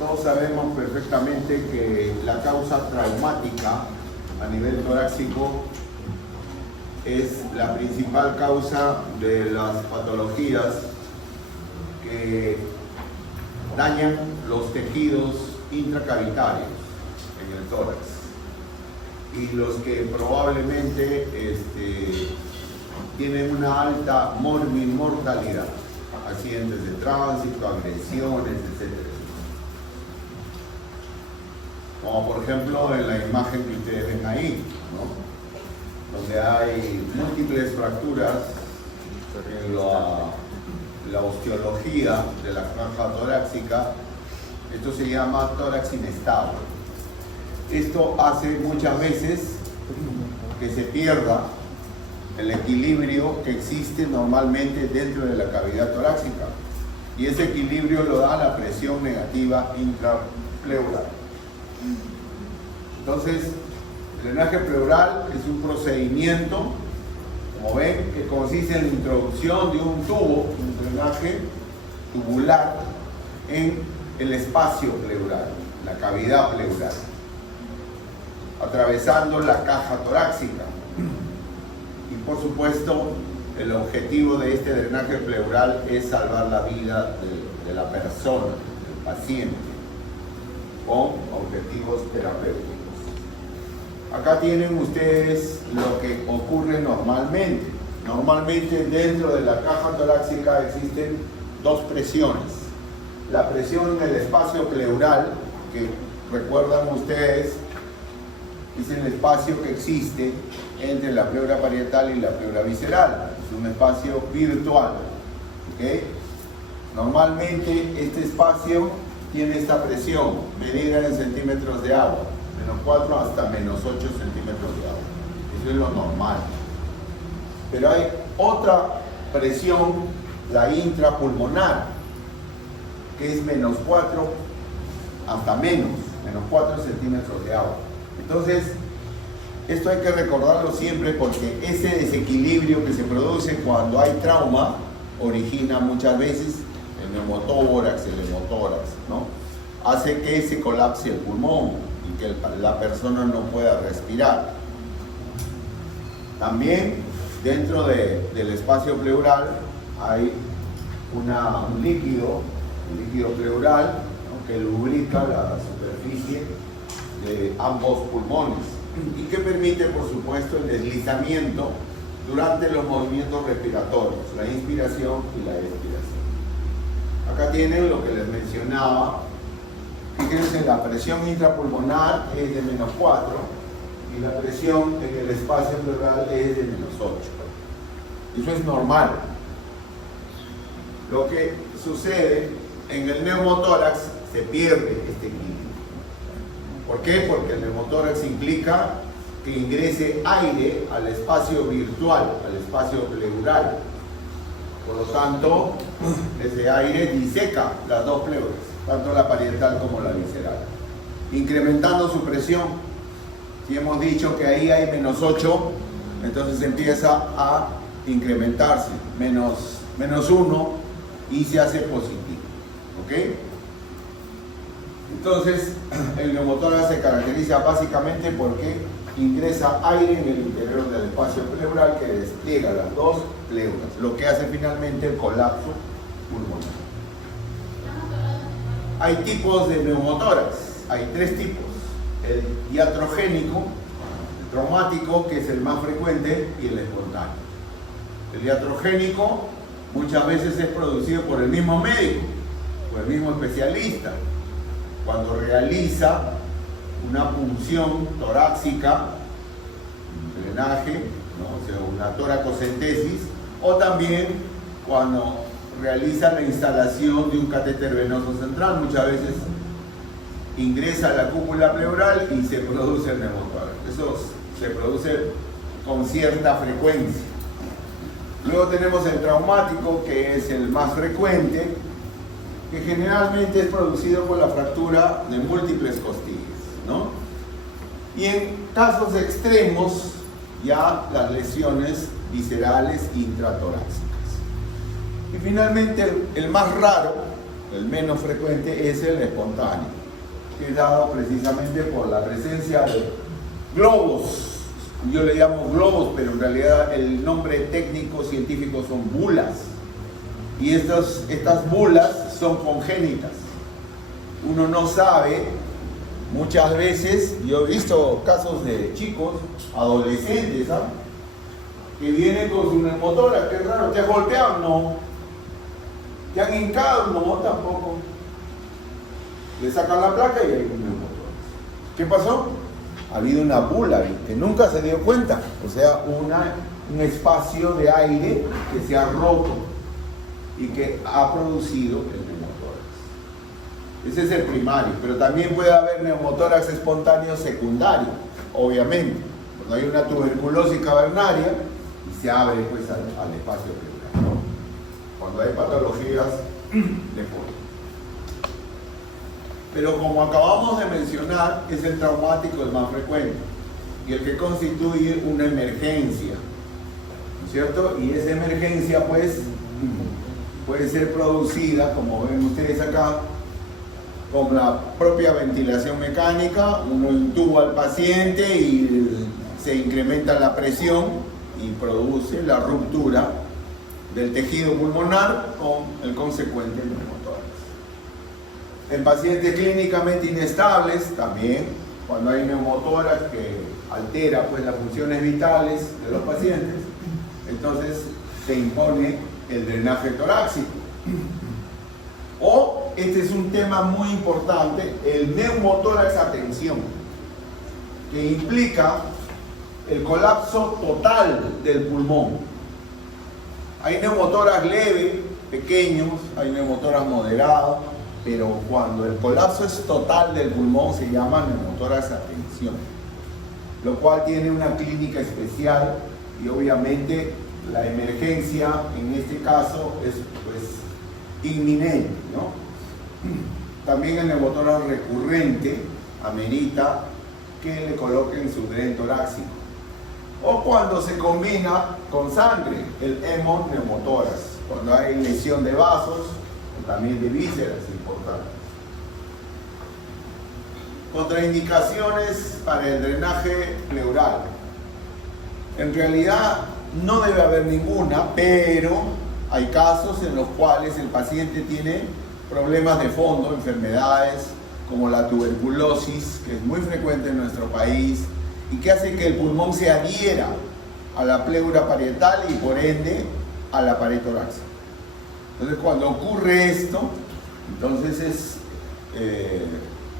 Todos sabemos perfectamente que la causa traumática a nivel torácico es la principal causa de las patologías que dañan los tejidos intracavitarios en el tórax y los que probablemente tienen una alta mortalidad, accidentes de tránsito, agresiones, etc. Como por ejemplo en la imagen que ustedes ven ahí, ¿no? Donde hay múltiples fracturas en la osteología de la franja torácica. Esto se llama tórax inestable. Esto hace muchas veces que se pierda el equilibrio que existe normalmente dentro de la cavidad torácica, y ese equilibrio lo da la presión negativa intrapleural. Entonces, el drenaje pleural es un procedimiento, como ven, que consiste en la introducción de un tubo, un drenaje tubular, en el espacio pleural, la cavidad pleural, atravesando la caja torácica. Y por supuesto, el objetivo de este drenaje pleural es salvar la vida de la persona, del paciente, con objetivos terapéuticos. Acá tienen ustedes lo que ocurre normalmente. Normalmente dentro de la caja torácica existen dos presiones. La presión en el espacio pleural, que recuerdan ustedes, es el espacio que existe entre la pleura parietal y la pleura visceral. Es un espacio virtual, ¿okay? Normalmente este espacio tiene esta presión medida en centímetros de agua, -4 hasta -8 centímetros de agua. Eso es lo normal. Pero hay otra presión, la intrapulmonar, que es -4 hasta -4 centímetros de agua. Entonces, esto hay que recordarlo siempre, porque ese desequilibrio que se produce cuando hay trauma origina muchas veces el neumotórax, el hemotórax, ¿no? Hace que se colapse el pulmón y que la persona no pueda respirar. También dentro del espacio pleural hay un líquido, el líquido pleural, ¿no? Que lubrica la superficie de ambos pulmones y que permite, por supuesto, el deslizamiento durante los movimientos respiratorios, la inspiración y la expiración. Acá tienen lo que les mencionaba. Fíjense, la presión intrapulmonar es de -4 y la presión en el espacio pleural es de -8. Eso es normal. Lo que sucede en el neumotórax, se pierde este equilibrio. ¿Por qué? Porque el neumotórax implica que ingrese aire al espacio virtual, al espacio pleural. Por lo tanto, ese aire diseca las dos pleuras, tanto la parietal como la visceral, incrementando su presión. Si hemos dicho que ahí hay -8, entonces empieza a incrementarse, -1, y se hace positivo. ¿Ok? Entonces, el neumotórax se caracteriza básicamente porque ingresa aire en el interior del espacio pleural que despliega las dos pleuras, lo que hace finalmente el colapso pulmonar. Hay tipos de neumotórax, hay 3 tipos: el iatrogénico, el traumático, que es el más frecuente, y el espontáneo. El iatrogénico muchas veces es producido por el mismo médico, por el mismo especialista, cuando realiza una punción torácica, un drenaje, ¿no? O sea, una toracocentesis, o también cuando realiza la instalación de un catéter venoso central. Muchas veces ingresa a la cúpula pleural y se produce el neumotórax. Eso se produce con cierta frecuencia. Luego tenemos el traumático, que es el más frecuente, que generalmente es producido por la fractura de múltiples costillas, ¿no? Y en casos extremos, ya las lesiones viscerales intratorácicas. Y finalmente, el más raro el menos frecuente es el espontáneo, que es dado precisamente por la presencia de globos. Yo le llamo globos, pero en realidad el nombre técnico científico son bulas. Y estas bulas son congénitas. Uno no sabe, muchas veces, yo he visto casos de chicos, adolescentes, ¿sabes?, que vienen con su neumotórax. Qué raro, ¿te has golpeado? No. ¿Te han hincado? No, tampoco. Le sacan la placa y hay un neumotórax. ¿Qué pasó? Ha habido una bula, que nunca se dio cuenta. O sea, un espacio de aire que se ha roto y que ha producido el neumotórax. Ese es el primario, pero también puede haber neumotórax espontáneo secundario, obviamente. Cuando hay una tuberculosis cavernaria y se abre pues al espacio pleural, ¿no? Cuando hay patologías de fondo. Pero como acabamos de mencionar, es el traumático el más frecuente y el que constituye una emergencia, ¿no es cierto? Y esa emergencia pues puede ser producida, como ven ustedes acá, con la propia ventilación mecánica. Uno intuba al paciente y se incrementa la presión y produce la ruptura del tejido pulmonar con el consecuente neumotórax. En pacientes clínicamente inestables, también, cuando hay neumotórax que altera pues las funciones vitales de los pacientes, entonces se impone el drenaje torácico. O, este es un tema muy importante, el neumotórax a tensión, que implica el colapso total del pulmón. Hay neumotórax leve, pequeños, hay neumotórax moderado, pero cuando el colapso es total del pulmón se llama neumotórax a tensión, lo cual tiene una clínica especial y obviamente la emergencia en este caso es pues inminente, ¿no? También el neumotórax recurrente amerita que le coloquen su dren torácico. O cuando se combina con sangre, el hemoneumotórax, cuando hay lesión de vasos o también de vísceras importantes. Contraindicaciones para el drenaje pleural. En realidad no debe haber ninguna, pero hay casos en los cuales el paciente tiene problemas de fondo, enfermedades como la tuberculosis, que es muy frecuente en nuestro país, y que hace que el pulmón se adhiera a la pleura parietal y por ende a la pared torácica. Entonces cuando ocurre esto, entonces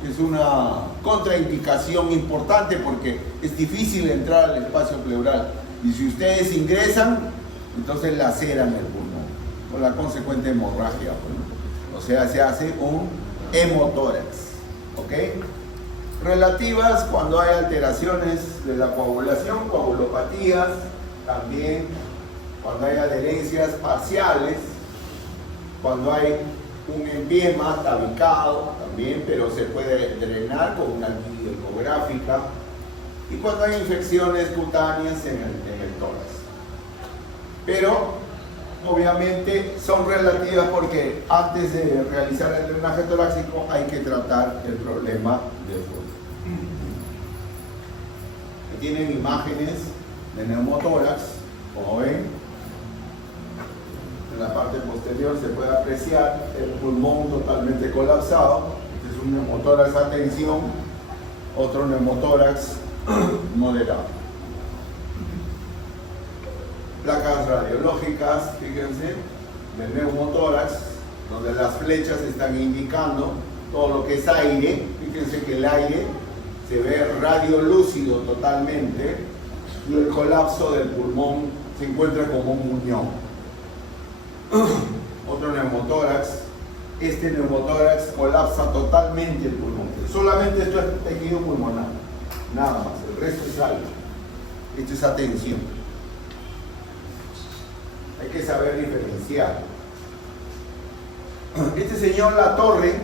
es una contraindicación importante porque es difícil entrar al espacio pleural. Y si ustedes ingresan, entonces laceran el pulmón, con la consecuente hemorragia. O sea, se hace un hemotórax. ¿Ok? Relativas cuando hay alteraciones de la coagulación, coagulopatías, también cuando hay adherencias parciales, cuando hay un empiema tabicado también, pero se puede drenar con una antiecográfica, y cuando hay infecciones cutáneas en el tórax. Pero obviamente son relativas porque antes de realizar el drenaje torácico hay que tratar el problema de fondo. Aquí tienen imágenes de neumotórax, como ven. En la parte posterior se puede apreciar el pulmón totalmente colapsado. Este es un neumotórax a tensión, otro neumotórax moderado. Placas radiológicas, fíjense, del neumotórax, donde las flechas están indicando todo lo que es aire. Fíjense que el aire se ve radiolúcido totalmente y el colapso del pulmón se encuentra como un muñón. Otro neumotórax, este neumotórax colapsa totalmente el pulmón. Solamente esto es tejido pulmonar, nada más, el resto es aire. Esto es atención. Hay que saber diferenciar. Este señor Latorre,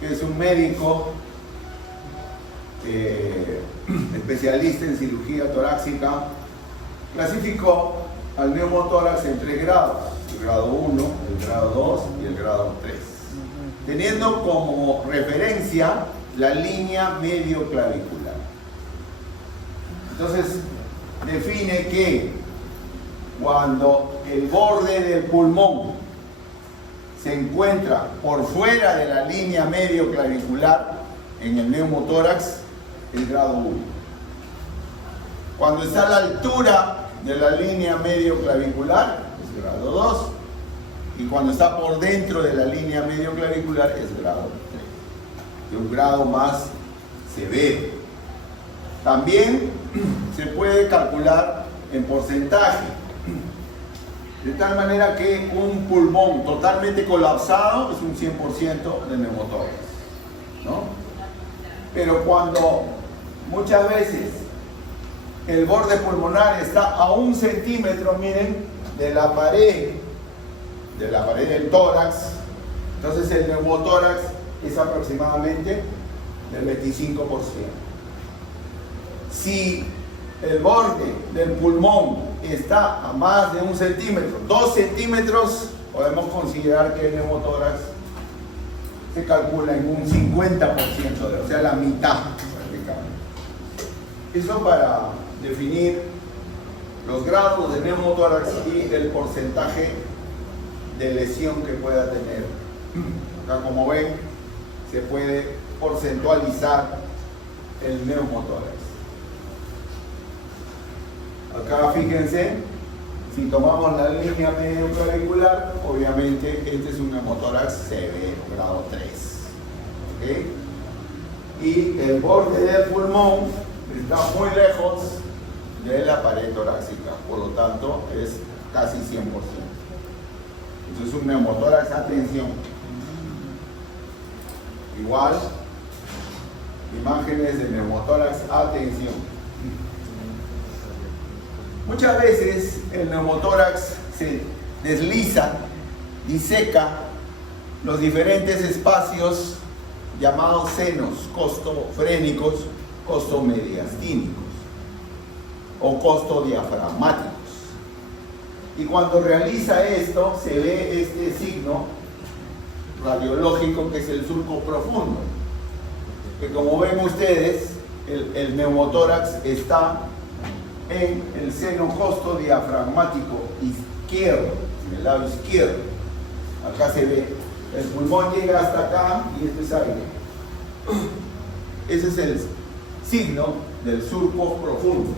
que es un médico especialista en cirugía torácica, clasificó al neumotórax en 3 grados. el grado 1, el grado 2 y el grado 3. Teniendo como referencia la línea medio clavicular. Entonces, define que cuando el borde del pulmón se encuentra por fuera de la línea medio clavicular en el neumotórax, es grado 1. Cuando está a la altura de la línea medio clavicular, es grado 2. Y cuando está por dentro de la línea medio clavicular, es grado 3. De un grado más severo. También se puede calcular en porcentaje. De tal manera que un pulmón totalmente colapsado es un 100% de neumotórax, ¿no? Pero cuando muchas veces el borde pulmonar está a 1 centímetro, miren, de la pared del tórax, entonces el neumotórax es aproximadamente del 25%. Si el borde del pulmón está a más de 1 centímetro, 2 centímetros, podemos considerar que el neumotórax se calcula en un 50%, o sea, la mitad prácticamente. Eso para definir los grados de neumotórax y el porcentaje de lesión que pueda tener. Acá, como ven, se puede porcentualizar el neumotórax. Acá fíjense, si tomamos la línea medio clavicular, obviamente este es un neumotórax severo, grado 3. ¿Okay? Y el borde del pulmón está muy lejos de la pared torácica, por lo tanto es casi 100%. Entonces es un neumotórax, atención. Igual, imágenes de neumotórax, atención. Muchas veces el neumotórax se desliza, diseca los diferentes espacios llamados senos costofrénicos, costomediastínicos o costodiafragmáticos. Y cuando realiza esto, se ve este signo radiológico que es el surco profundo, que como ven ustedes, el neumotórax está en el seno costodiafragmático izquierdo, en el lado izquierdo. Acá se ve, el pulmón llega hasta acá y esto es aire. Ese es el signo del surco profundo.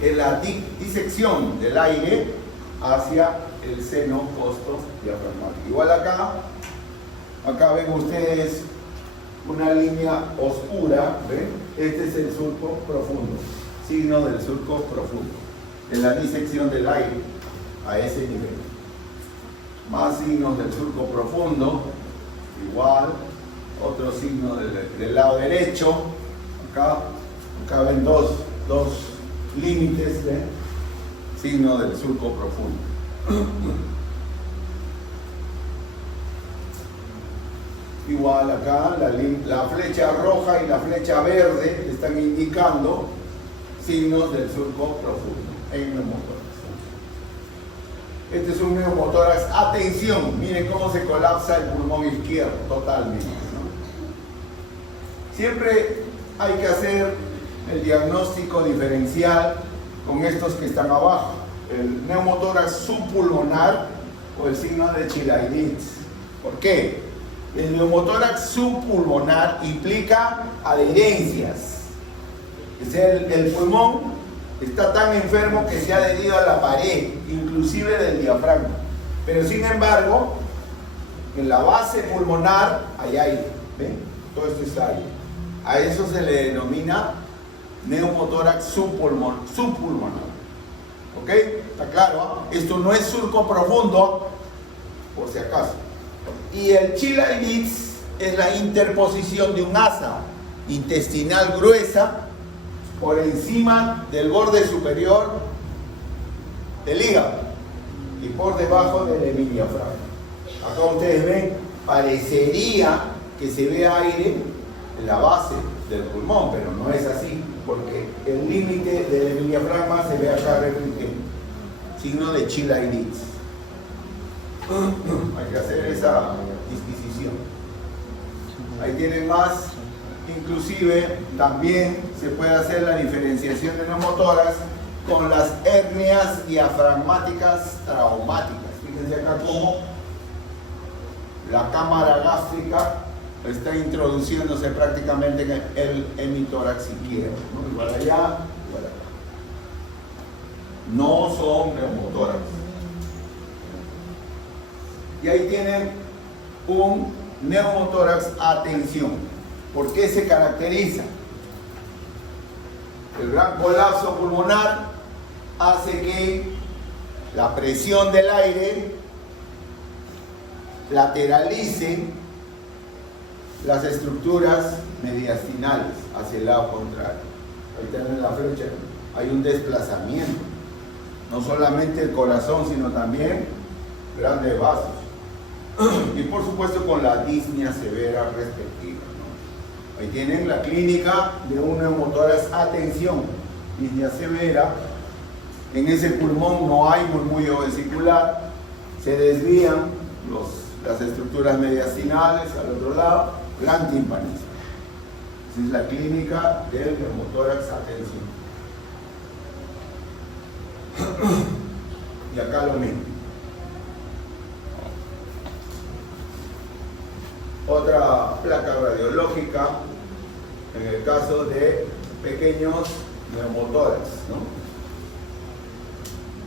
Es la disección del aire hacia el seno costodiafragmático. Igual acá ven ustedes una línea oscura, ¿ven? Este es el surco profundo. Signo del surco profundo, en la disección del aire a ese nivel. Más signos del surco profundo, igual, otro signo del lado derecho. Acá ven dos límites de signo del surco profundo. Igual acá la flecha roja y la flecha verde están indicando signos del surco profundo en neumotórax. Este es un neumotórax. Atención, miren cómo se colapsa el pulmón izquierdo totalmente, ¿no? Siempre hay que hacer el diagnóstico diferencial con estos que están abajo, el neumotórax subpulmonar o el signo de Chilaiditz. ¿Por qué? El neumotórax subpulmonar implica adherencias. Es el pulmón está tan enfermo que se ha adherido a la pared, inclusive del diafragma. Pero sin embargo, en la base pulmonar hay aire. ¿Ven? Todo esto es aire. A eso se le denomina neumotórax subpulmonar. ¿Ok? ¿Está claro? Esto no es surco profundo, por si acaso. Y el Chilaiditz es la interposición de un asa intestinal gruesa por encima del borde superior del hígado y por debajo del hemidiafragma. Acá ustedes ven, parecería que se ve aire en la base del pulmón, pero no es así, porque el límite del hemidiafragma se ve acá reflejado, signo de Chilaiditz. Hay que hacer esa disquisición. Ahí tienen más. Inclusive también se puede hacer la diferenciación de neumotórax con las hernias diafragmáticas traumáticas. Fíjense acá cómo la cámara gástrica está introduciéndose prácticamente en el hemitórax izquierdo, ¿no? Igual allá, igual acá. No son neumotórax. Y ahí tienen un neumotórax a tensión. ¿Por qué se caracteriza? El gran colapso pulmonar hace que la presión del aire lateralice las estructuras mediastinales hacia el lado contrario. Ahí tienen la flecha. Hay un desplazamiento. No solamente el corazón, sino también grandes vasos. Y por supuesto con la disnea severa respectiva, ¿no? Ahí tienen la clínica de un neumotórax a tensión, disnea severa. En ese pulmón no hay murmullo vesicular, se desvían las estructuras mediastinales al otro lado, gran timpanismo. Esa es la clínica del neumotórax a tensión. Y acá lo mismo. Otra placa radiológica en el caso de pequeños neumotórax, ¿no?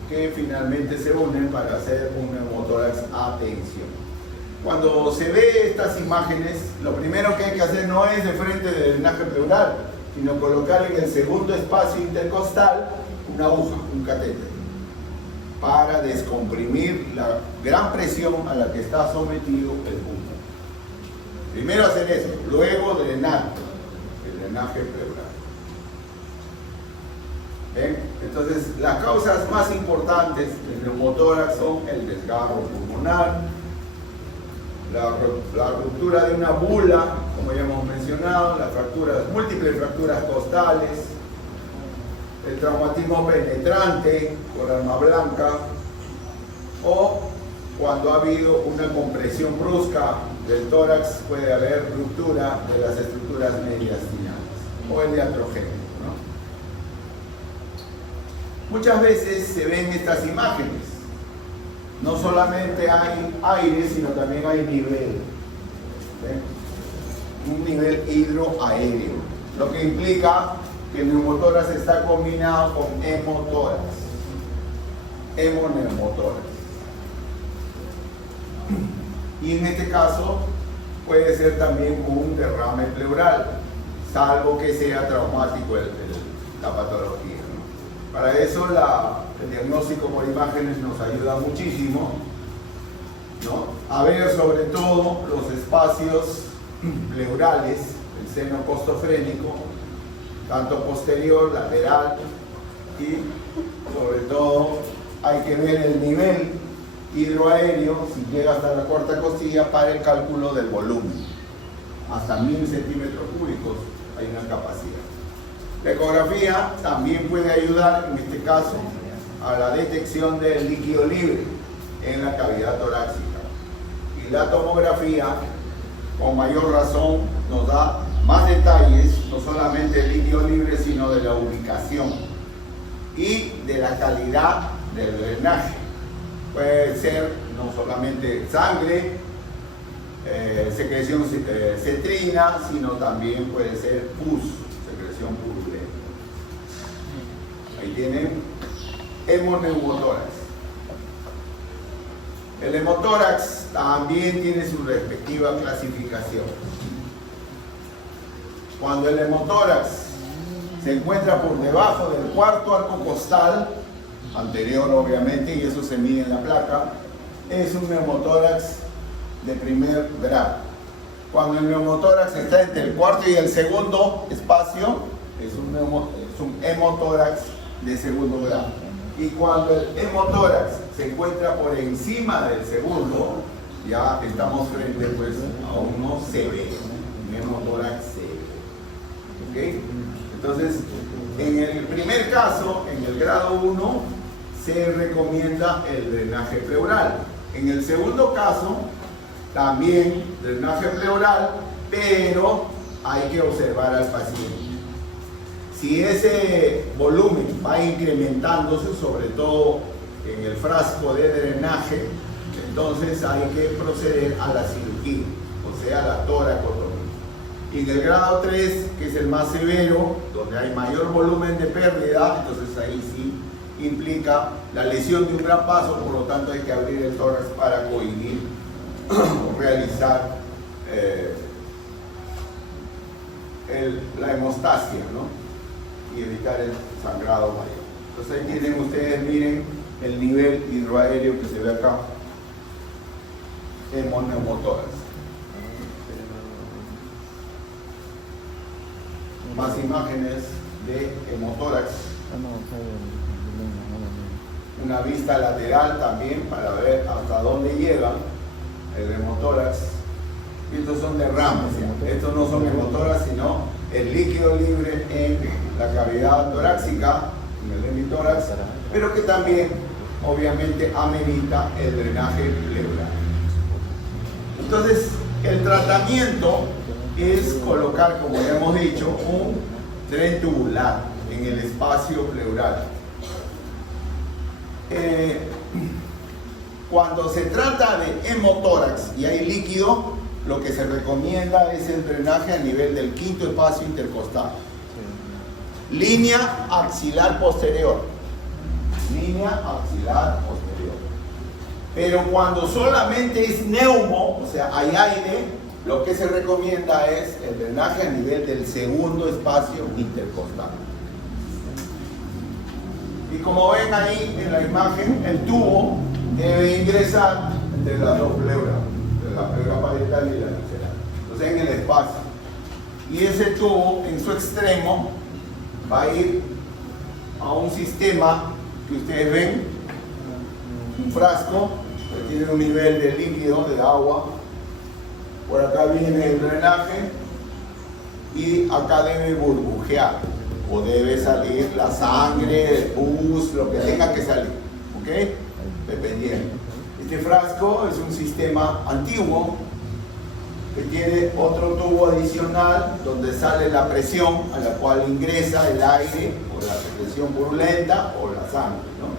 Que finalmente se unen para hacer un neumotórax a tensión. Cuando se ve estas imágenes, lo primero que hay que hacer no es de frente del drenaje pleural, sino colocar en el segundo espacio intercostal una aguja, un catéter, para descomprimir la gran presión a la que está sometido el pulmón. Primero hacer eso, luego drenar el drenaje pleural. ¿Ven? Entonces, las causas más importantes del neumotórax son el desgarro pulmonar, la ruptura de una bula, como ya hemos mencionado, las múltiples fracturas costales, el traumatismo penetrante por arma blanca, o cuando ha habido una compresión brusca del tórax, puede haber ruptura de las estructuras mediastinales o el iatrogénico, ¿no? Muchas veces se ven estas imágenes. No solamente hay aire, sino también hay nivel. ¿Ven? Un nivel hidroaéreo, lo que implica que el neumotórax está combinado con hemotórax, hemoneumotórax. Y en este caso puede ser también un derrame pleural, salvo que sea traumático la patología, ¿no? Para eso el diagnóstico por imágenes nos ayuda muchísimo, ¿no? A ver sobre todo los espacios pleurales, el seno costofrénico, tanto posterior, lateral, y sobre todo hay que ver el nivel hidroaéreo, si llega hasta la cuarta costilla, para el cálculo del volumen. Hasta 1000 centímetros cúbicos hay una capacidad. La ecografía también puede ayudar, en este caso, a la detección del líquido libre en la cavidad torácica. Y la tomografía, con mayor razón, nos da más detalles, no solamente del líquido libre, sino de la ubicación y de la calidad del drenaje. Puede ser no solamente sangre, secreción cetrina, sino también puede ser pus, secreción purulenta. Ahí tienen hemoneumotórax. El hemotórax también tiene su respectiva clasificación. Cuando el hemotórax se encuentra por debajo del cuarto arco costal, anterior obviamente, y eso se mide en la placa, es un neumotórax de primer grado. Cuando el neumotórax está entre el cuarto y el segundo espacio, es un hemotórax de segundo grado. Y cuando el hemotórax se encuentra por encima del segundo, ya estamos frente pues a uno severo, un hemotórax severo. ¿Okay? Entonces, en el primer caso, en el grado 1, se recomienda el drenaje pleural. En el segundo caso, también drenaje pleural, pero hay que observar al paciente. Si ese volumen va incrementándose, sobre todo en el frasco de drenaje, entonces hay que proceder a la cirugía, o sea, la toracotomía. Y en el grado 3, que es el más severo, donde hay mayor volumen de pérdida, entonces ahí sí implica la lesión de un gran vaso, por lo tanto hay que abrir el tórax para cohibir o realizar la hemostasia, ¿no? Y evitar el sangrado mayor. Entonces ahí tienen ustedes, miren el nivel hidroaéreo que se ve acá, hemoneumotórax. Más imágenes de hemotórax. Una vista lateral también para ver hasta dónde llega el hemotórax. Y estos son derrames, estos no son hemotórax, sino el líquido libre en la cavidad torácica, en el hemitórax, pero que también obviamente amerita el drenaje pleural. Entonces, el tratamiento es colocar, como ya hemos dicho, un tren tubular en el espacio pleural. Cuando se trata de hemotórax y hay líquido, lo que se recomienda es el drenaje a nivel del quinto espacio intercostal. Línea axilar posterior. Línea axilar posterior. Pero cuando solamente es neumo, o sea, hay aire, lo que se recomienda es el drenaje a nivel del segundo espacio intercostal. Y como ven ahí en la imagen, el tubo debe ingresar entre las dos pleuras, entre la pleura parietal y la visceral, entonces en el espacio. Y ese tubo en su extremo va a ir a un sistema que ustedes ven, un frasco que tiene un nivel de líquido, de agua. Por acá viene el drenaje y acá debe burbujear o debe salir la sangre, el pus, lo que tenga que salir, ¿ok? Dependiendo. Este frasco es un sistema antiguo que tiene otro tubo adicional donde sale la presión a la cual ingresa el aire o la secreción purulenta o la sangre, ¿no?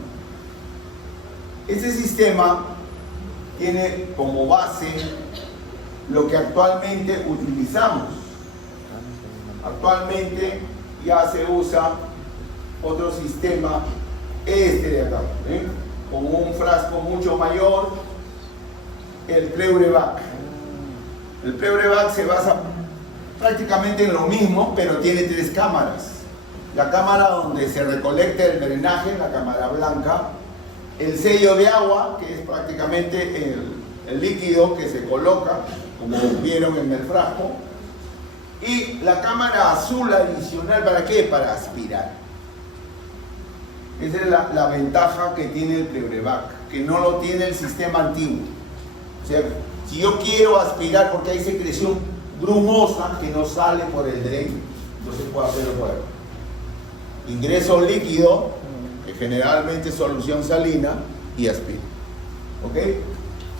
Este sistema tiene como base lo que actualmente utilizamos. Actualmente ya se usa otro sistema, este de acá, ¿eh? Con un frasco mucho mayor, el Pleurevac. El Pleurevac se basa prácticamente en lo mismo, pero tiene tres cámaras. La cámara donde se recolecta el drenaje, la cámara blanca, el sello de agua, que es prácticamente el líquido que se coloca, como vieron en el frasco, y la cámara azul adicional, ¿para qué? Para aspirar. Esa es la ventaja que tiene el Pleurevac, que no lo tiene el sistema antiguo. O sea, si yo quiero aspirar porque hay secreción grumosa que no sale por el drain, entonces puedo hacerlo por ahí. Ingreso líquido, que generalmente es solución salina, y aspiro. ¿Ok?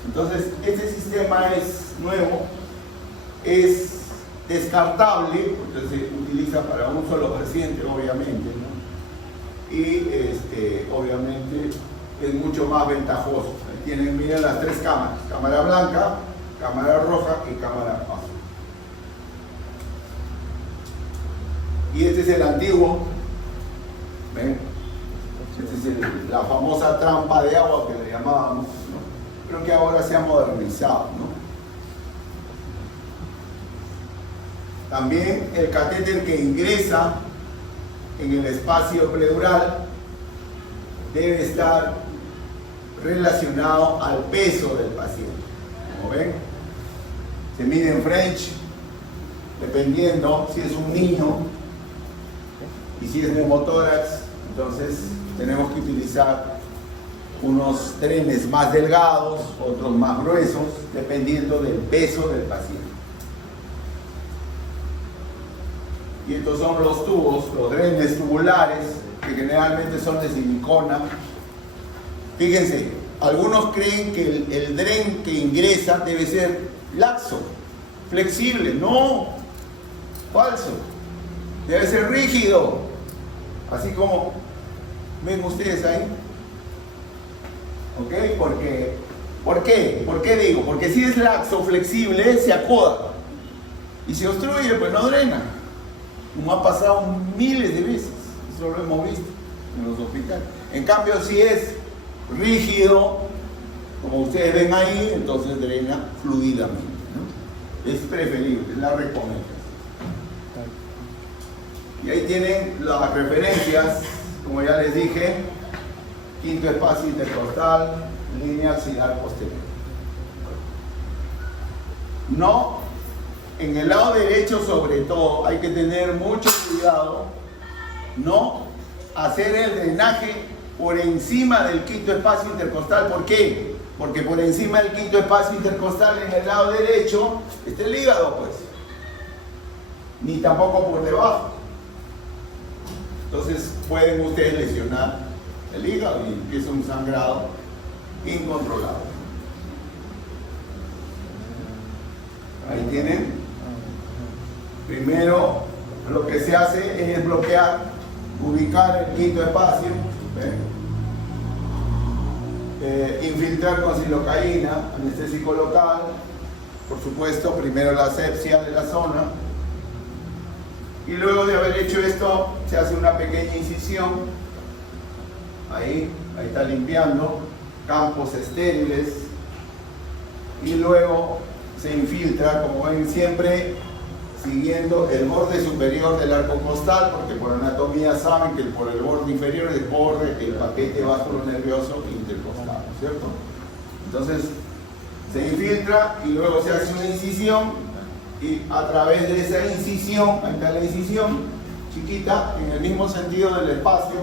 Entonces, este sistema es nuevo, es descartable, porque se utiliza para un solo paciente, obviamente, ¿no? Y obviamente es mucho más ventajoso. Tienen, miren, las tres cámaras: cámara blanca, cámara roja y cámara azul. Y este es el antiguo, ¿ven? Esta es la famosa trampa de agua que le llamábamos, ¿no? Creo que ahora se ha modernizado, ¿no? También el catéter que ingresa en el espacio pleural debe estar relacionado al peso del paciente. Como ven, se mide en French, dependiendo si es un niño y si es neumotórax, entonces tenemos que utilizar unos trenes más delgados, otros más gruesos, dependiendo del peso del paciente. Y estos son los tubos, los drenes tubulares, que generalmente son de silicona. Fíjense, algunos creen que el dren que ingresa debe ser laxo, flexible. No, falso. Debe ser rígido. Así como ven ustedes ahí. ¿Ok? ¿Por qué? ¿Por qué digo? Porque si es laxo, flexible, se acoda. Y se obstruye, pues no drena. Como ha pasado miles de veces. Eso lo hemos visto en los hospitales. En cambio, si es rígido, como ustedes ven ahí, entonces drena fluidamente, ¿no? Es preferible, es la recomendación. Y ahí tienen las referencias, como ya les dije, quinto espacio intercostal, línea axilar posterior. No, en el lado derecho sobre todo, hay que tener mucho cuidado, no hacer el drenaje por encima del quinto espacio intercostal. ¿Por qué? Porque por encima del quinto espacio intercostal en el lado derecho está el hígado, pues. Ni tampoco por debajo. Entonces pueden ustedes lesionar el hígado y empieza un sangrado incontrolable. Ahí tienen. Primero lo que se hace es bloquear, ubicar el quinto espacio, infiltrar con silocaína, anestésico local, por supuesto, primero la asepsia de la zona, y luego de haber hecho esto se hace una pequeña incisión, ahí está limpiando, campos estériles, y luego se infiltra, como ven, siempre siguiendo el borde superior del arco costal, porque por anatomía saben que por el borde inferior es el borde del paquete vasculonervioso intercostal, ¿cierto? Entonces se infiltra y luego se hace una incisión, y a través de esa incisión, ahí está la incisión chiquita, en el mismo sentido del espacio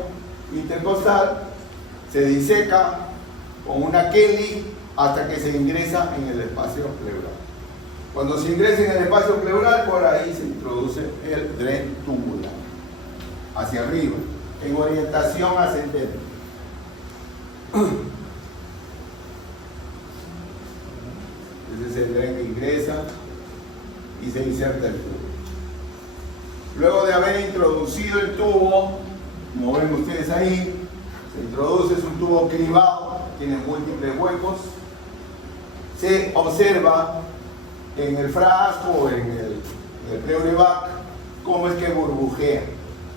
intercostal, se diseca con una Kelly hasta que se ingresa en el espacio pleural. Cuando se ingresa en el espacio pleural, por ahí se introduce el dren tubular, hacia arriba, en orientación ascendente. Ese es el dren que ingresa y se inserta el tubo. Luego de haber introducido el tubo, como ven ustedes ahí, se introduce, es un tubo cribado, tiene múltiples huecos, se observa en el frasco o en el pleurevac cómo es que burbujea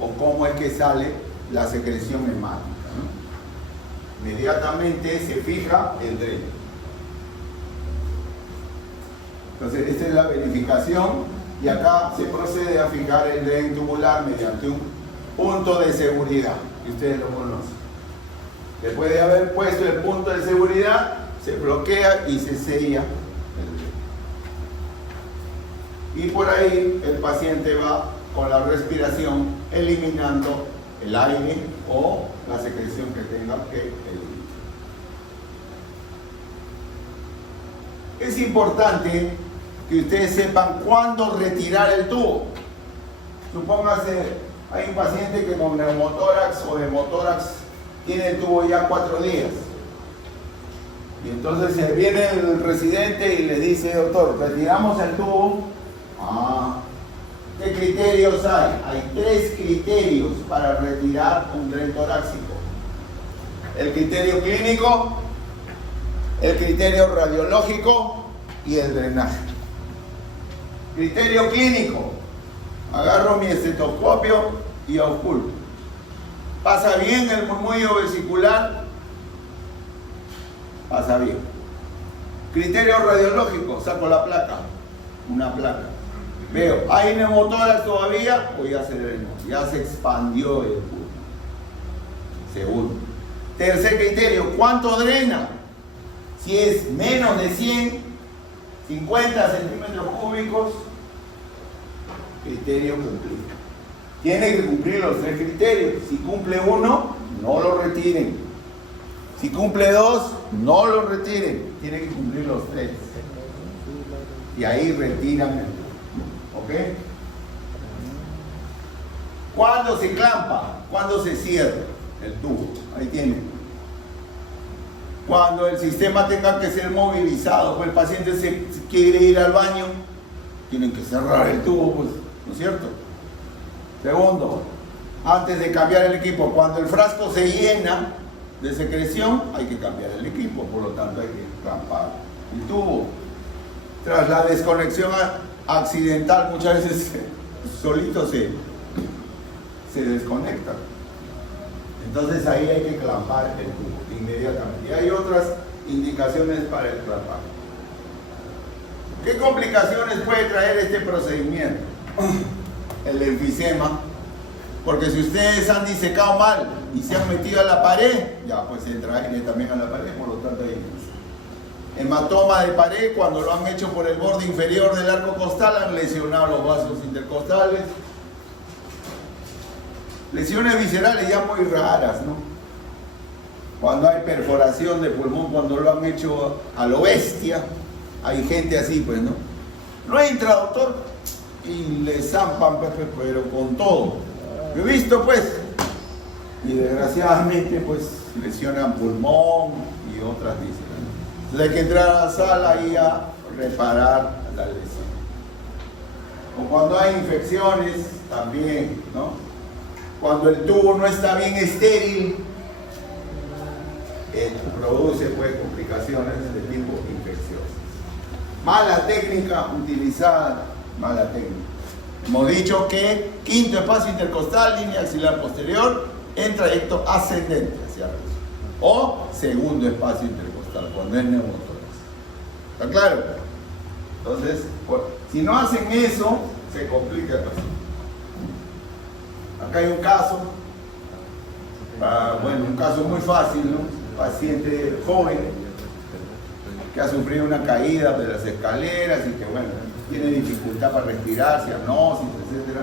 o cómo es que sale la secreción hemática, ¿no? Inmediatamente se fija el dren. Entonces esta es la verificación y acá se procede a fijar el dren tubular mediante un punto de seguridad, que ustedes lo conocen. Después de haber puesto el punto de seguridad, se bloquea y se sella el dren. Y por ahí el paciente va con la respiración eliminando el aire o la secreción que tenga que eliminar. Es importante que ustedes sepan cuándo retirar el tubo. Supóngase, hay un paciente que con neumotórax o hemotórax tiene el tubo ya 4 días. Y entonces se viene el residente y le dice, doctor, retiramos el tubo. ¿Qué criterios hay? Hay 3 criterios para retirar un dren torácico. El criterio clínico, el criterio radiológico y el drenaje. Criterio clínico. Agarro mi estetoscopio y ausculto. ¿Pasa bien el murmullo vesicular? Pasa bien. Criterio radiológico, saco la placa. Una placa. Veo, ¿hay neumotórax todavía? O ya se drenó, ya se expandió el pulmón. Segundo. Tercer criterio, ¿cuánto drena? Si es menos de 100, 50 centímetros cúbicos, criterio cumplido. Tiene que cumplir los 3 criterios. Si cumple uno, no lo retiren. Si cumple 2, no lo retiren. Tiene que cumplir los 3. Y ahí retiran el tubo. ¿Ok? ¿Cuándo se clampa? ¿Cuándo se cierra el tubo? Ahí tienen. Cuando el sistema tenga que ser movilizado, pues el paciente se quiere ir al baño, tienen que cerrar el tubo, pues, ¿no es cierto? Segundo, antes de cambiar el equipo, cuando el frasco se llena de secreción, hay que cambiar el equipo, por lo tanto hay que clampar el tubo. Tras la desconexión accidental, muchas veces solito se desconecta. Entonces ahí hay que clampar el tubo inmediatamente. Y hay otras indicaciones para el clampado. ¿Qué complicaciones puede traer este procedimiento? El enfisema. Porque si ustedes han disecado mal y se han metido a la pared, ya pues entra aire también a la pared, por lo tanto hay hematoma de pared. Cuando lo han hecho por el borde inferior del arco costal, han lesionado los vasos intercostales. Lesiones viscerales ya muy raras, ¿no? Cuando hay perforación de pulmón, cuando lo han hecho a lo bestia, hay gente así, pues, ¿no? No entra, doctor, y le zampan, pero con todo. Yo he visto, pues, y desgraciadamente, pues, lesionan pulmón y otras vísceras. Entonces hay que entrar a la sala y a reparar la lesión. O cuando hay infecciones, también, ¿no? Cuando el tubo no está bien estéril, produce pues complicaciones de tipo infeccioso. Mala técnica utilizada, mala técnica. Hemos dicho que quinto espacio intercostal, línea axilar posterior, en trayecto ascendente hacia arriba. O segundo espacio intercostal, cuando es neumotórax. ¿Está claro? Entonces, pues, si no hacen eso, se complica el paciente. Acá hay un caso, bueno, un caso muy fácil, ¿no? Paciente joven que ha sufrido una caída de las escaleras y que, bueno, tiene dificultad para respirar, cianosis, etc.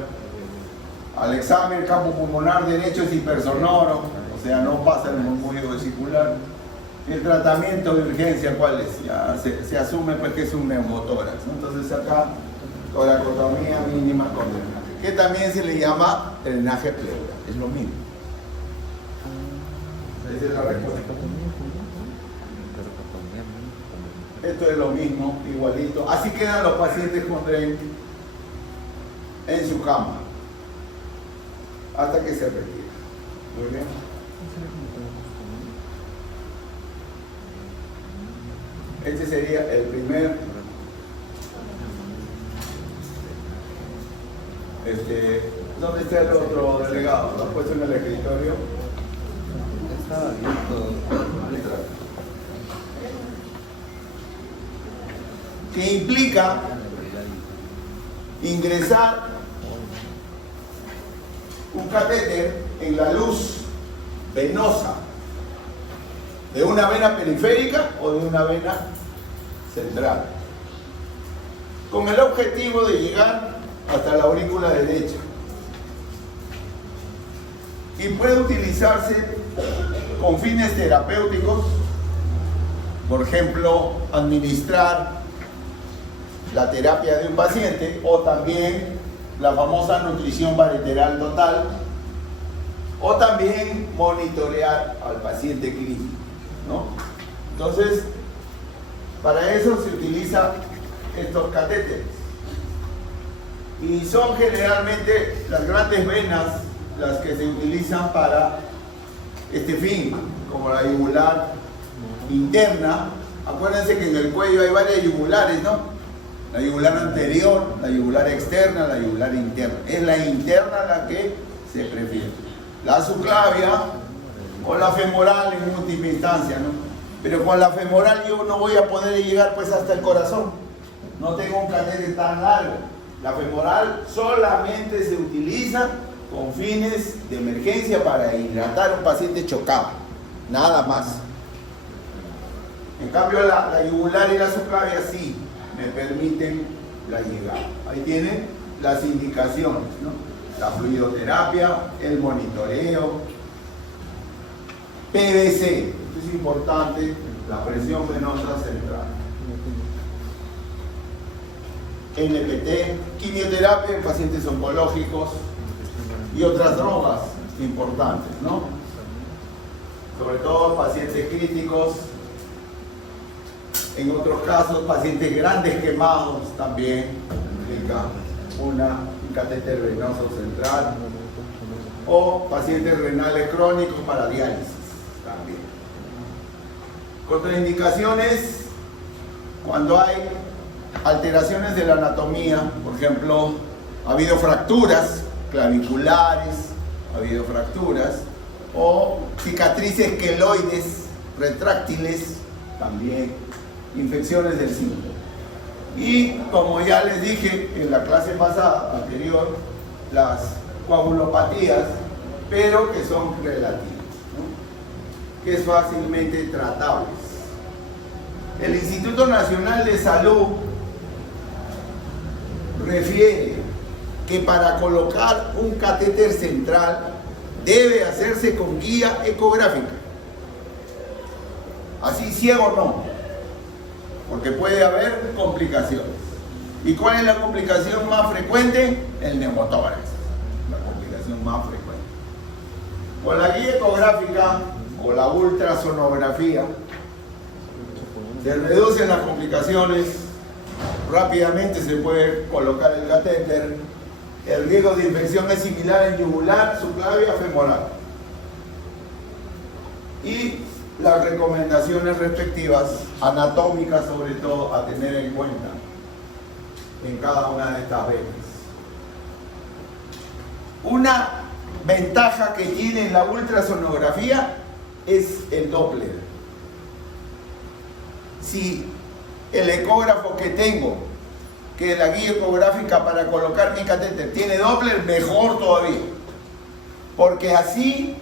Al examen, campo pulmonar derecho es hipersonoro, o sea, no pasa el murmullo vesicular. El tratamiento de urgencia, ¿cuál es? Ya se asume pues que es un neumotórax, ¿no? Entonces acá, toracotomía mínima con drenaje, que también se le llama drenaje pleural, es lo mismo. Esa es la respuesta. Esto es lo mismo, igualito. Así quedan los pacientes con DREN en su cama hasta que se retira. Muy bien. Este sería el primer ¿dónde está el otro delegado? ¿Lo has puesto en el escritorio? Está abierto. Que implica ingresar un catéter en la luz venosa de una vena periférica o de una vena central, con el objetivo de llegar hasta la aurícula derecha, y puede utilizarse con fines terapéuticos, por ejemplo, administrar la terapia de un paciente, o también la famosa nutrición varieteral total, o también monitorear al paciente clínico, ¿no? Entonces, para eso se utilizan estos catéteres, y son generalmente las grandes venas las que se utilizan para este fin, como la yugular interna. Acuérdense que en el cuello hay varias yugulares, ¿no? La yugular anterior, la yugular externa, la yugular interna. Es la interna la que se prefiere. La subclavia o la femoral en última instancia, ¿no? Pero con la femoral yo no voy a poder llegar pues hasta el corazón. No tengo un catéter tan largo. La femoral solamente se utiliza con fines de emergencia para hidratar a un paciente chocado. Nada más. En cambio la yugular y la subclavia sí me permiten la llegada. Ahí tienen las indicaciones, ¿no? La fluidoterapia, el monitoreo, PVC, esto es importante, la presión venosa central, NPT, quimioterapia en pacientes oncológicos y otras drogas importantes, ¿no? Sobre todo pacientes críticos En otros casos, pacientes grandes quemados también implica un catéter venoso central, o pacientes renales crónicos para diálisis también. Contraindicaciones cuando hay alteraciones de la anatomía, por ejemplo, ha habido fracturas claviculares, ha habido fracturas, o cicatrices queloides retráctiles también, infecciones del cinto. Y como ya les dije en la clase pasada, anterior, las coagulopatías, pero que son relativas, ¿no? Que es fácilmente tratables. El Instituto Nacional de Salud refiere que para colocar un catéter central debe hacerse con guía ecográfica. Así ciego o no, porque puede haber complicaciones. ¿Y cuál es la complicación más frecuente? El neumotórax, la complicación más frecuente. Con la guía ecográfica o la ultrasonografía se reducen las complicaciones, rápidamente se puede colocar el catéter. El riesgo de infección es similar en yugular, subclavia, femoral. Y las recomendaciones respectivas, anatómicas sobre todo, a tener en cuenta en cada una de estas venas. Una ventaja que tiene la ultrasonografía es el Doppler. Si el ecógrafo que tengo, que la guía ecográfica para colocar mi catéter tiene Doppler, mejor todavía, porque así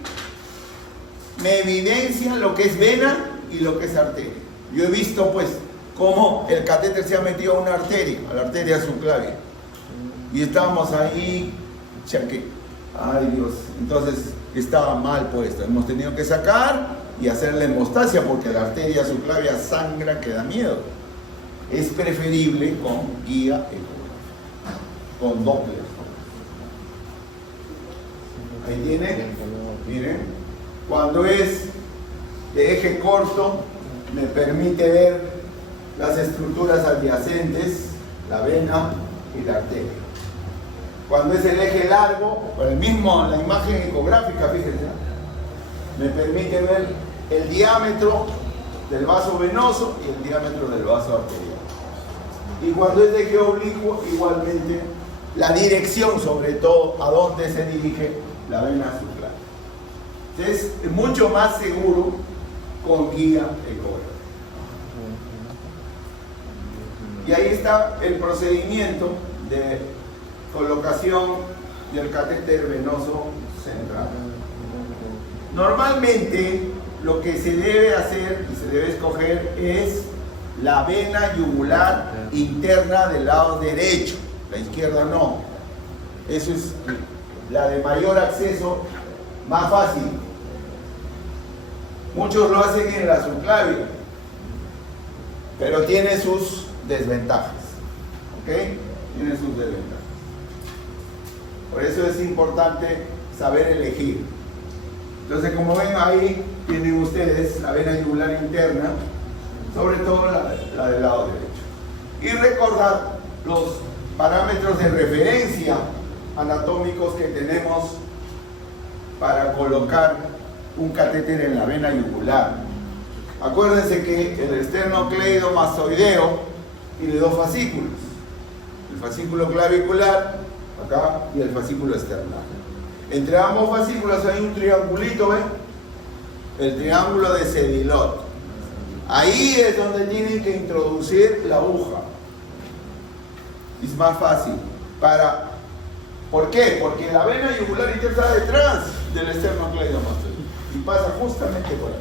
me evidencia lo que es vena y lo que es arteria. Yo he visto pues cómo el catéter se ha metido a una arteria, a la arteria subclavia, y estábamos ahí, chaque, ay Dios, entonces estaba mal puesto, hemos tenido que sacar y hacer la hemostasia porque la arteria subclavia sangra que da miedo. Es preferible con guía ecográfica, con Doppler. Ahí tienen, miren, cuando es de eje corto me permite ver las estructuras adyacentes, la vena y la arteria. Cuando es el eje largo, por el mismo, la imagen ecográfica, fíjense, me permite ver el diámetro del vaso venoso y el diámetro del vaso arterial. Y cuando es de eje oblicuo, igualmente la dirección, sobre todo a dónde se dirige la vena subclavia. Entonces es mucho más seguro con guía ecográfica. Y ahí está el procedimiento de colocación del catéter venoso central. Normalmente lo que se debe hacer y se debe escoger es la vena yugular interna del lado derecho, la izquierda no. Eso es la de mayor acceso, más fácil. Muchos lo hacen en la subclavia, pero tiene sus desventajas, ¿ok? Tiene sus desventajas. Por eso es importante saber elegir. Entonces, como ven ahí, tienen ustedes la vena yugular interna, sobre todo la del lado derecho. Y recordar los parámetros de referencia anatómicos que tenemos para colocar un catéter en la vena yugular. Acuérdense que el esternocleidomastoideo tiene dos fascículos, el fascículo clavicular acá y el fascículo external. Entre ambos fascículos hay un triangulito, ¿ven? El triángulo de Sedilot. Ahí es donde tienen que introducir la aguja. Es más fácil. ¿Por qué? Porque la vena yugular interna está detrás del esternocleidomastoideo y pasa justamente por acá.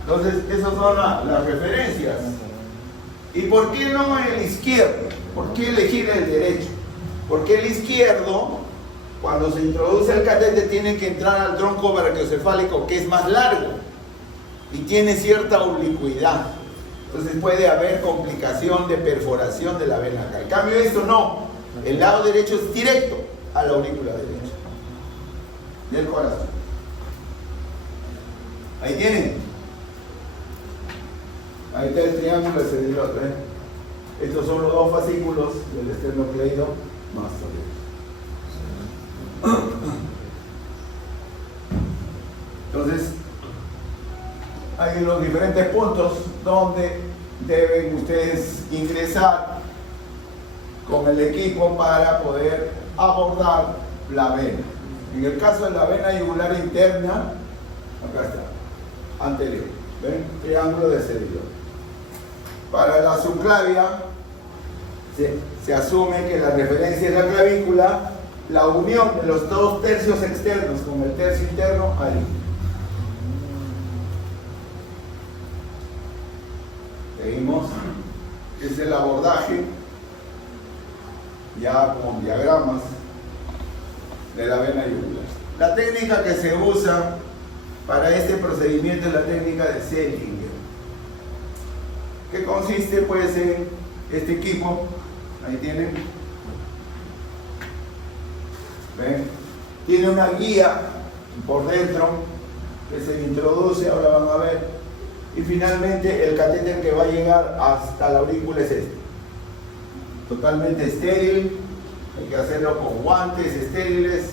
Entonces, esas son las referencias. ¿Y por qué no el izquierdo? ¿Por qué elegir el derecho? Porque el izquierdo, cuando se introduce el catéter, tiene que entrar al tronco brachiocefálico, que es más largo y tiene cierta oblicuidad. Entonces puede haber complicación de perforación de la vena acá. En cambio, esto no. El lado derecho es directo a la aurícula derecha del corazón. Ahí tienen. Ahí está el triángulo de Sedilot, ¿eh? Estos son los dos fascículos del esternocleido mastólico. Entonces, hay los diferentes puntos donde deben ustedes ingresar con el equipo para poder abordar la vena. En el caso de la vena yugular interna, acá está, anterior, ¿ven? Triángulo de Sedilot. Para la subclavia, se asume que la referencia es la clavícula, la unión de los dos tercios externos con el tercio interno, ahí. Seguimos. Es el abordaje, ya con diagramas de la vena yugular. La técnica que se usa para este procedimiento es la técnica de Sellinger, que consiste pues en este equipo, ahí tienen, ¿ven? Tiene una guía por dentro que se introduce, ahora van a ver, y finalmente el catéter que va a llegar hasta la aurícula es este, totalmente estéril, hay que hacerlo con guantes estériles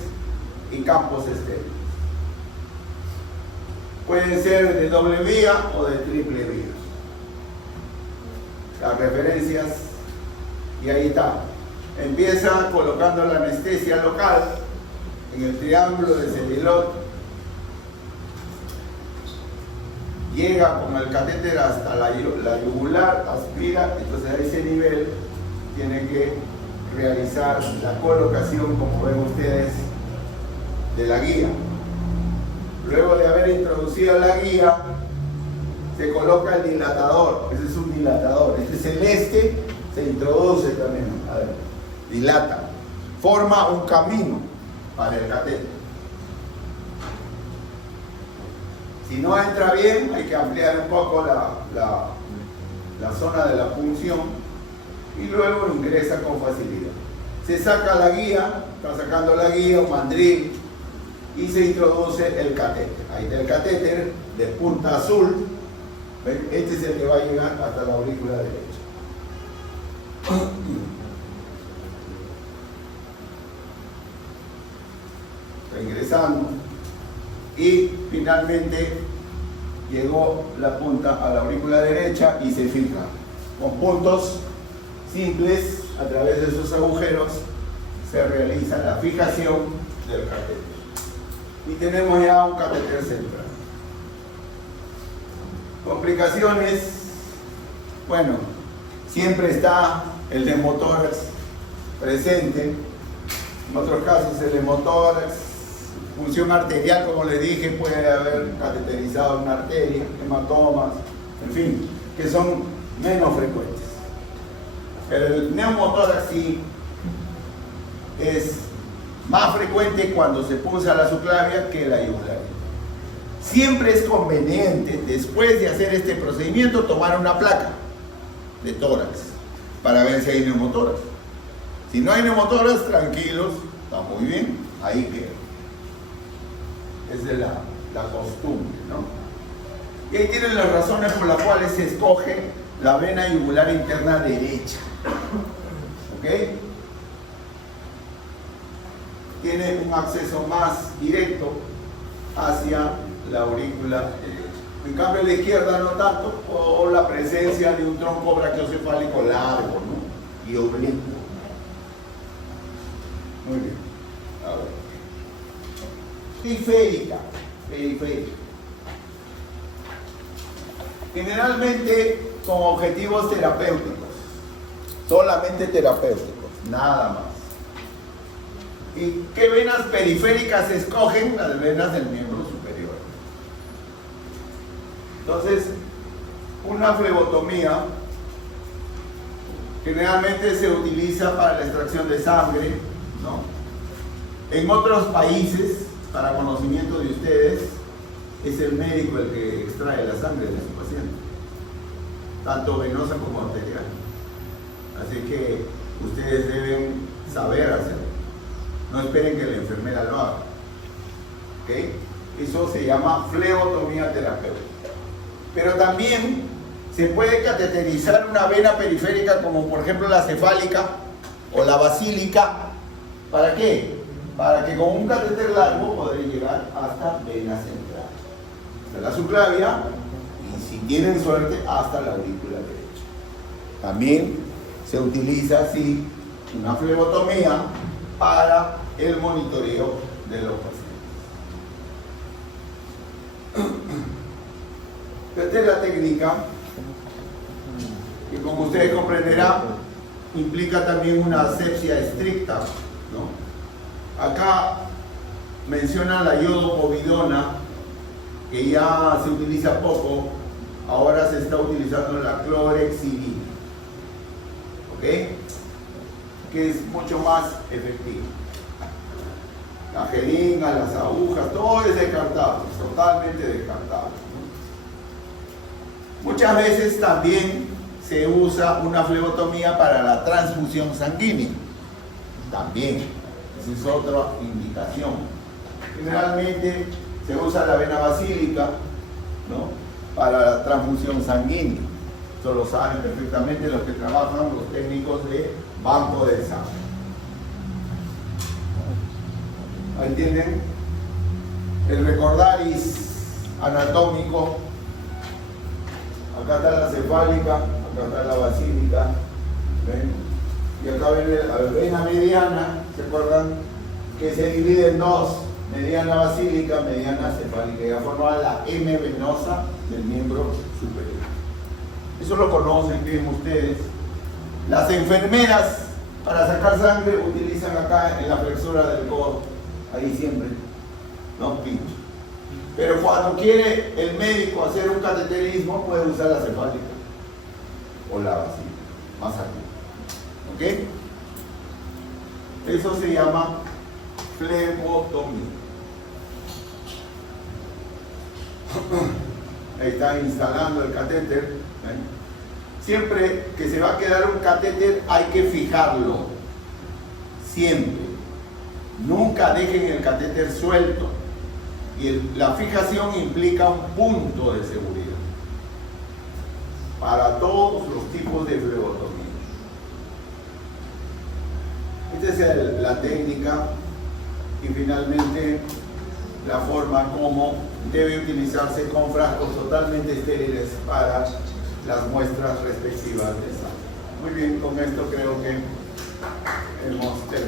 y campos estériles. Pueden ser de doble vía o de triple vía. Las referencias, y ahí está. Empieza colocando la anestesia local en el triángulo de Sedilot, llega con el catéter hasta la yugular, aspira, entonces a ese nivel tiene que realizar la colocación, como ven ustedes, de la guía. Luego de haber introducido la guía, se coloca el dilatador. Ese es un dilatador. Este celeste se introduce también. A ver, dilata. Forma un camino para el catéter. Si no entra bien, hay que ampliar un poco la zona de la punción y luego ingresa con facilidad. Se saca la guía, está sacando la guía, un mandril, y se introduce el catéter. Ahí está el catéter de punta azul. ¿Ven? Este es el que va a llegar hasta la aurícula derecha. Está ingresando. Y finalmente llegó la punta a la aurícula derecha y se fija. Con puntos simples, a través de esos agujeros, se realiza la fijación del catéter. Y tenemos ya un catéter central. Complicaciones, bueno, siempre está el neumotórax presente, en otros casos el hemotórax, función arterial, como les dije, puede haber cateterizado una arteria, hematomas, en fin, que son menos frecuentes. Pero el neumotórax sí es más frecuente cuando se punza la subclavia que la yugular. Siempre es conveniente, después de hacer este procedimiento, tomar una placa de tórax para ver si hay neumotórax. Si no hay neumotórax, tranquilos, está muy bien, ahí queda. Esa es la costumbre, ¿no? Y ahí tienen las razones por las cuales se escoge la vena yugular interna derecha. ¿Ok? Tiene un acceso más directo hacia la aurícula derecha. En cambio, la izquierda no tanto, por la presencia de un tronco brachiocefálico largo, ¿no? Y oblicuo. Muy bien. A ver. Periférica. Generalmente con objetivos terapéuticos, solamente terapéuticos, nada más. ¿Y qué venas periféricas se escogen? Las venas del miembro superior. Entonces, una flebotomía generalmente se utiliza para la extracción de sangre, ¿no? En otros países, para conocimiento de ustedes, es el médico el que extrae la sangre de su paciente, tanto venosa como arterial. Así que ustedes deben saber hacerlo. No esperen que la enfermera lo haga. ¿Okay? Eso se llama flebotomía terapéutica. Pero también Se puede cateterizar una vena periférica como por ejemplo la cefálica o la basílica. ¿Para qué? Para que con un catéter largo podré llegar hasta vena central, hasta la subclavia y si tienen suerte hasta la aurícula derecha. También se utiliza así una flebotomía para el monitoreo de los pacientes. Esta es la técnica que, como ustedes comprenderán, implica también una asepsia estricta, ¿no? Acá mencionan la yodopovidona, que ya se utiliza poco, ahora se está utilizando la clorhexidina, ¿ok? Que es mucho más efectiva. La jeringa, las agujas, todo es descartable, totalmente descartable, ¿no? Muchas veces también se usa una flebotomía para la transfusión sanguínea, también. Esa es otra indicación. Generalmente se usa la vena basílica, ¿no? Para la transfusión sanguínea. Eso lo saben perfectamente los que trabajan, los técnicos de banco de sangre. ¿Ahí tienen? El recordaris anatómico. Acá está la cefálica, acá está la basílica. ¿Ven? Y acá ven la vena mediana, ¿se acuerdan? Que se divide en dos, mediana basílica, mediana cefálica, y forma la M venosa del miembro superior. Eso lo conocen, creen ustedes. Las enfermeras para sacar sangre utilizan acá en la flexura del codo, ahí siempre, no pincho. Pero cuando quiere el médico hacer un cateterismo, puede usar la cefálica o la basílica, más aquí. ¿Ok? Eso se llama flebotomía. Ahí está instalando el catéter. Siempre que se va a quedar un catéter hay que fijarlo. Siempre. Nunca dejen el catéter suelto. Y la fijación implica un punto de seguridad para todos los tipos de flebotomía. Esta es la técnica y finalmente la forma como debe utilizarse con frascos totalmente estériles para las muestras respectivas de sangre. Muy bien, con esto creo que hemos terminado.